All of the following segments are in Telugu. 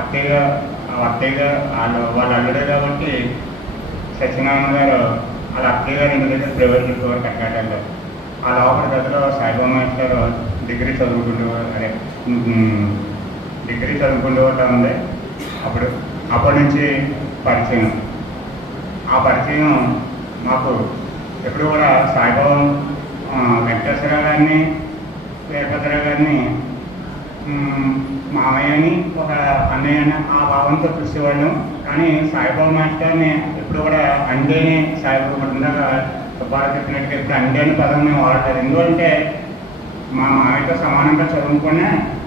అత్తయ్య వాళ్ళ అల్లుడే కాబట్టి సత్యనారాయణ గారు వాళ్ళ అత్తయ్య గారు ఇంటి దగ్గర ప్రైవేట్ ఎక్కువ కర్ణాటకలో. ఆ లోపల గదిలో సాయిబాబా మాస్టర్ డిగ్రీ చదువుకుంటూ ఉంది. అప్పటి నుంచి పరిచయం. ఆ పరిచయం మాకు ఎప్పుడు కూడా సాయిబాబా వెంకటేశ్వరరావు గారిని, వీరభద్రరావు గారిని, మామయ్యని, ఒక అన్నయ్యని ఆ భావంతో చూసేవాళ్ళం. కానీ సాయిబాబా మాస్టర్ని ఎప్పుడు కూడా అండేని సాయిబాబా ఇందాక సుబ్బారావు చెప్పినట్టుగా ఇప్పుడు అండేని పదం మేము వాడలేదు. ఎందుకంటే మా మామయ్యతో సమానంగా చదువుకున్న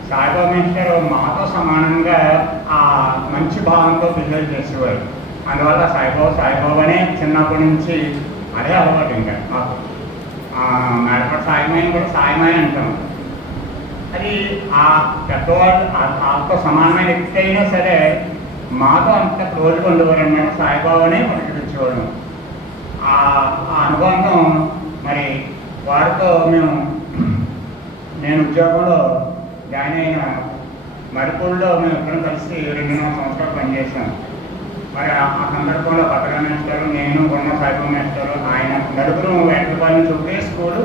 సాయిబాబా మాస్టర్ మాతో సమానంగా ఆ మంచి భావంతో బిహేవ్ చేసేవారు. అందువల్ల సాయిబాబానే చిన్నప్పటి నుంచి అదే అలవాటు. ఇంకా మాకు మేడపడి సాయిమాయని కూడా సాయిమాయ అంటాం. అది ఆ పెద్దవాళ్ళు వాళ్ళతో సమానమైన వ్యక్తి అయినా సరే మాతో అంత రోజులు ఉండేవారు అన్నమాట. సాయిబాబానే పట్టుకొచ్చేవాళ్ళం. ఆ అనుబంధం మరి వారితో నేను ఉద్యోగంలో జాయిన్ అయిన మరిపూడిలో మేము ఇద్దరం కలిసి 2.5 సంవత్సరాలు పనిచేసాం. మరి ఆ సందర్భంలో భద్రా మేస్టారు, నేను, గున్న సాయిబాబా మేస్టారు, ఆయన నలుగురు వేటపాలెం నుంచి ఒకే స్కూలు,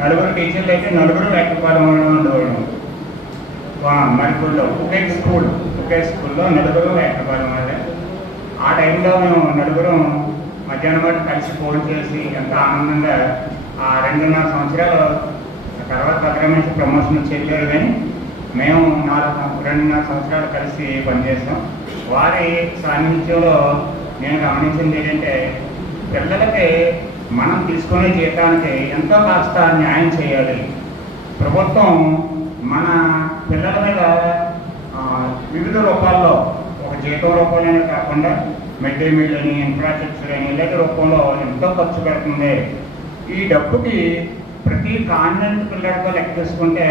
నలుగురు టీచర్లు అయితే నలుగురు వేటపాలెంలో ఉండేవాళ్ళం. మరిపూడిలో ఒకే స్కూల్లో నలుగురు వేటపాలెం వాళ్ళే. ఆ టైంలో మేము నలుగురు మధ్యాహ్నం పాటు కలిసి ఫోన్ చేసి ఎంత ఆనందంగా ఆ 2.5 సంవత్సరాలు తర్వాత భద్రా మేస్టర్ ప్రమోషన్ వచ్చేది. కానీ మేము 2.5 సంవత్సరాలు కలిసి పనిచేస్తాం. వారి సాన్నిధ్యంలో నేను గమనించింది ఏంటంటే పిల్లలకి మనం తీసుకునే జీతానికి ఎంతో కాస్త న్యాయం చేయాలి. ప్రభుత్వం మన పిల్లల మీద వివిధ రూపాల్లో ఒక జీతం రూపంలోనే కాకుండా మిడ్ డే మీల్ అని, ఇన్ఫ్రాస్ట్రక్చర్ అని ఇలాంటి రూపంలో ఎంతో ఖర్చు పెడుతుంది. ఈ డబ్బుకి ప్రతి కాన్వెంట్ పిల్లలతో లెక్క తీసుకుంటే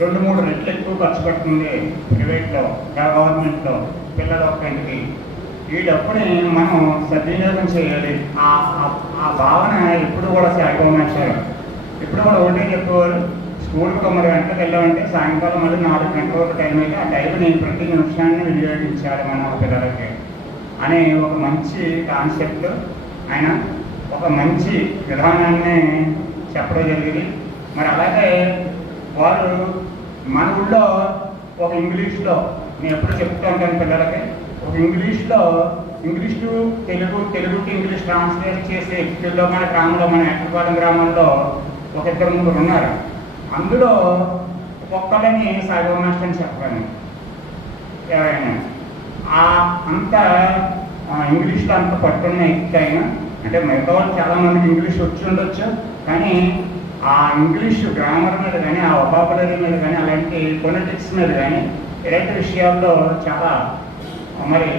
2-3 రెట్లు ఎక్కువ ఖర్చు పెడుతుంది ప్రైవేట్లో, గవర్నమెంట్లో పిల్లల ఒక్కరికి. ఈ డబ్బుని మనం సద్వినియోగం చేయాలి. ఆ భావన ఎప్పుడు కూడా సాయిబాబా మాస్టర్ ఎప్పుడు కూడా ఒకటే చెప్పేవారు, స్కూల్కి 9 గంటలకు వెళ్ళామంటే సాయంకాలం మళ్ళీ 4 గంటల వరకు టైం అయితే ఆ టైంని ప్రతి నిమిషాన్ని వినియోగించాలి మన పిల్లలకి అనే ఒక మంచి కాన్సెప్ట్, ఆయన ఒక మంచి విధానాన్ని చెప్పడం జరిగింది. మరి అలాగే వారు మన ఊళ్ళో ఒక ఇంగ్లీష్లో నేను ఎప్పుడు చెప్తూ ఉంటాను పిల్లలకి, ఒక English to Telugu, Telugu to English translate చేసే వ్యక్తుల్లో మన ఎక్కపాలెం గ్రామంలో ఒక 2-3 ఉన్నారు. అందులో ఒక్కళ్ళని సాయిబాబా మాస్టర్ అని చెప్పాను. ఎవరైనా అంత ఇంగ్లీష్లో అంత పట్టున్న వ్యక్తి అయినా, అంటే మిగతా వాళ్ళు చాలామందికి ఇంగ్లీష్ వచ్చి ఉండొచ్చు, కానీ ఆ ఇంగ్లీష్ గ్రామర్ మీద కానీ, ఆ వొకాబులరీ మీద కానీ, అలాంటి ఫొనెటిక్స్ మీద కానీ ఇలాంటి విషయాల్లో చాలా మరి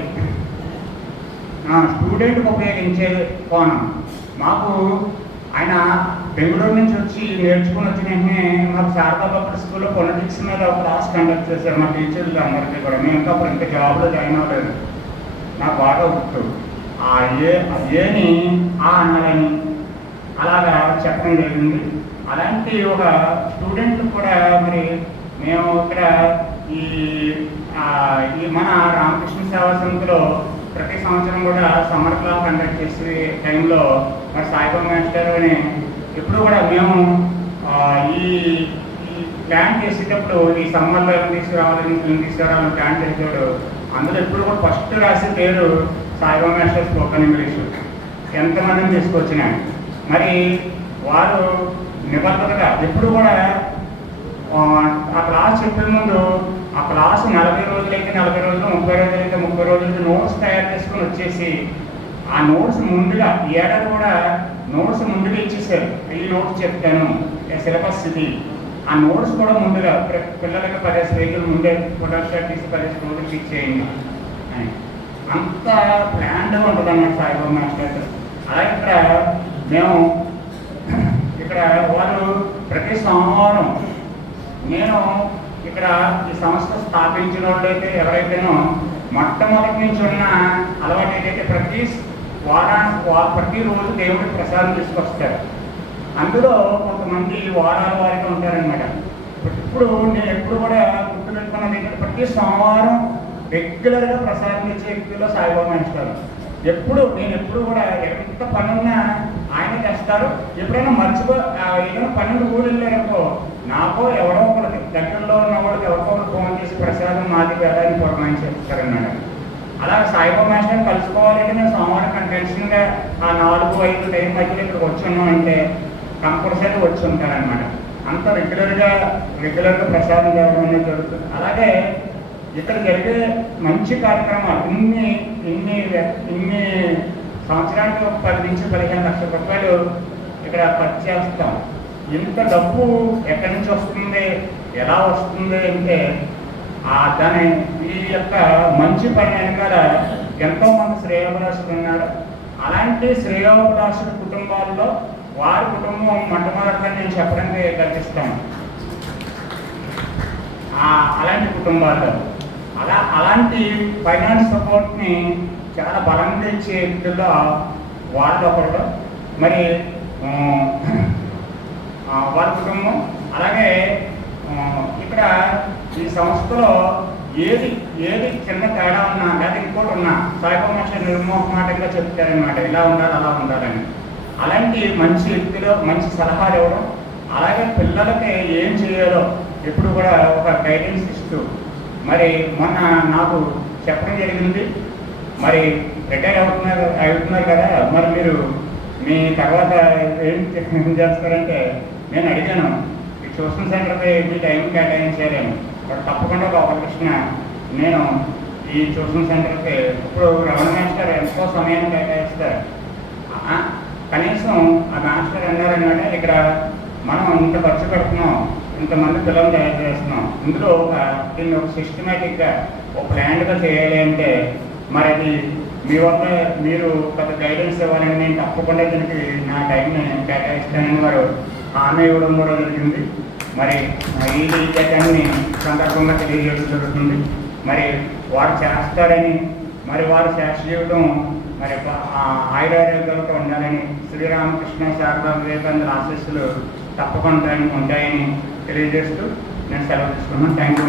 స్టూడెంట్కి ఉపయోగించే కోణం. మాకు ఆయన బెంగళూరు నుంచి వచ్చి నేర్చుకుని వచ్చిన వెంటనే మాకు శారదా పబ్లిక్ స్కూల్లో ఫొనెటిక్స్ మీద ఒక క్లాస్ కండక్ట్ చేశారు మా టీచర్లు అందరికీ కూడా. మేము ఇంకా జాబ్లో జాయిన్ అవ్వలేదు. నాకు బాగా గుర్తు ఏని అన్నారని అలాగా చెప్పడం జరిగింది. అలాంటి ఒక స్టూడెంట్ కూడా మరి మేము ఇక్కడ ఈ మన రామకృష్ణ సేవా సమితిలో ప్రతి సంవత్సరం కూడా సమ్మర్ క్లాస్ కండక్ట్ చేసే టైంలో మరి సాయిబాబా మాస్టర్ అని ఎప్పుడు కూడా మేము ఈ ప్లాన్ చేసేటప్పుడు ఈ సమ్మర్లో ఏం తీసుకురావాలని ప్లాన్ చేసేవాడు. అందులో ఎప్పుడు కూడా ఫస్ట్ రాసే పేరు సాయిబాబా మాస్టర్ స్పోకెన్ ఇంగ్లీషు. ఎంతమందిని తీసుకొచ్చినా మరి వారు నిబద్ధతగా ఎప్పుడు కూడా ఆ క్లాస్ చెప్పే ముందు ఆ క్లాసు 40 రోజులైతే 40 రోజులు, 30 రోజులైతే 30 రోజులకి నోట్స్ తయారు చేసుకుని వచ్చేసి ఆ నోట్స్ ముందుగా ఏడాది కూడా నోట్స్ ముందుగా ఇచ్చేసారు. ఈ నోట్స్ చెప్తాను, సిలబస్ ఇది. ఆ నోట్స్ కూడా ముందుగా పిల్లలకి 10 పేజీలు ముందే ఫోటోస్టాట్ తీసి 10 రోజులకి ఇచ్చేయండి అని అంత ప్లాన్డ్గా ఉంటుంది అన్నమాట సాయిబాబా మాస్టర్. అలాగే ఇక్కడ వారు ప్రతి సోమవారం నేను ఇక్కడ ఈ సంస్థ స్థాపించిన వాళ్ళైతే ఎవరైతేనో మొట్టమొదటి నుంచి ఉన్న అలవాటు ఏంటంటే ప్రతిరోజు దేవుడికి ప్రసాదం తీసుకొస్తారు. అందులో కొంతమంది వారాల వారిగా ఉంటారనమాట. ఇప్పుడు నేను ఎప్పుడు కూడా గుర్తుపెట్టుకున్నది ఏంటంటే ప్రతి సోమవారం రెగ్యులర్గా ప్రసాదం ఇచ్చే వ్యక్తుల్లో సాయిబాబా మాస్టర్. నేను ఎప్పుడు కూడా ఎంత పనున్నా ఆయన చేస్తారు. ఎప్పుడైనా ఏదైనా 12 ఊరు వెళ్ళారనుకో, నాకో ఎవరో ఒకరికి దగ్గరలో ఉన్న వాళ్ళకి ఎవరికో ఒకరు ఫోన్ చేసి ప్రసాదం మాది వెళ్ళాలని పురమాయించి చెప్తారన్నాడు. అలా సాయిబాబా మాస్టర్ కలుసుకోవాలంటే నేను సోమవారం కంటెన్షన్గా ఆ 4-5 టైం మధ్యలో ఇక్కడికి వచ్చున్నాం అంటే కంపల్సరీ వచ్చి ఉంటారనమాట. అంత రెగ్యులర్గా ప్రసాదం చేయడం అనేది జరుగుతుంది. అలాగే ఇక్కడ జరిగే మంచి కార్యక్రమాలు ఇన్ని సంవత్సరానికి 10 నుంచి 15 లక్షల రూపాయలు ఇక్కడ ఖర్చు చేస్తాం. ఇంత డబ్బు ఎక్కడి నుంచి వస్తుంది, ఎలా వస్తుంది అంటే ఈ యొక్క మంచి పని వెనకాల ఎంతోమంది శ్రేయోభిలాషులు ఉన్నారు. అలాంటి శ్రేయోభిలాషుల కుటుంబాల్లో వారి కుటుంబం మొట్టమొదటిగా నేను చెప్పడానికి గర్విస్తాను. అలాంటి కుటుంబాల్లో అలాంటి ఫైనాన్స్ సపోర్ట్ని చాలా బలంగా ఇచ్చే వ్యక్తుల్లో వాళ్ళు ఒకరు. మరి వాళ్ళ కుటుంబం అలాగే ఇక్కడ ఈ సంస్థలో ఏది చిన్న తేడా ఉన్నా లేదా ఇంకోటి ఉన్నా సాయిబాబా మాస్టర్ నిర్మోహమాటంగా చెప్తారనమాట, ఇలా ఉండాలి అలా ఉండాలని. అలాంటి మంచి వ్యక్తులు మంచి సలహాలు ఇవ్వడం, అలాగే పిల్లలకి ఏం చేయాలో ఎప్పుడు కూడా ఒక గైడెన్స్ ఇస్తూ మరి మొన్న నాకు చెప్పడం జరిగింది. మరి రిటైర్ అవుతున్నారు కదా, మరి మీరు మీ తర్వాత ఏం చేస్తారంటే నేను అడిగాను, ఈ ట్యూషన్ సెంటర్కి మీ టైం కేటాయించాలేను. బట్ తప్పకుండా ఒక ప్రశ్న, నేను ఈ ట్యూషన్ సెంటర్కి ఇప్పుడు రమణ మాస్టర్ ఎంతో సమయాన్ని కేటాయిస్తారు. కనీసం ఆ మాస్టర్ అన్నారన్నమాట, ఇక్కడ మనం ఇంత ఖర్చు పెడుతున్నాం, ఇంతమంది పిల్లలు తయారు చేస్తున్నాం, ఇందులో దీన్ని ఒక సిస్టమేటిక్గా ఒక ప్లాన్గా చేయాలి అంటే మరి అది మీ వల్ల మీరు కొంత గైడెన్స్ ఇవ్వాలని నేను తప్పకుండా దీనికి నా టైంని కేటాయిస్తానని వారు హామీ ఇవ్వడం కూడా జరిగింది. మరి ఈ విషయాన్ని సందర్భంగా తెలియజేయడం జరుగుతుంది. మరి వారు చేస్తారని, మరి వారు శేష జీవితం మరి ఆయురారోగ్యాలతో ఉండాలని, శ్రీరామకృష్ణ శారదా వివేకానంద ఆశీస్సులు తప్పకుండా ఉంటాయని తెలియజేస్తూ నేను సెలవు తీసుకున్నాను. Thank you.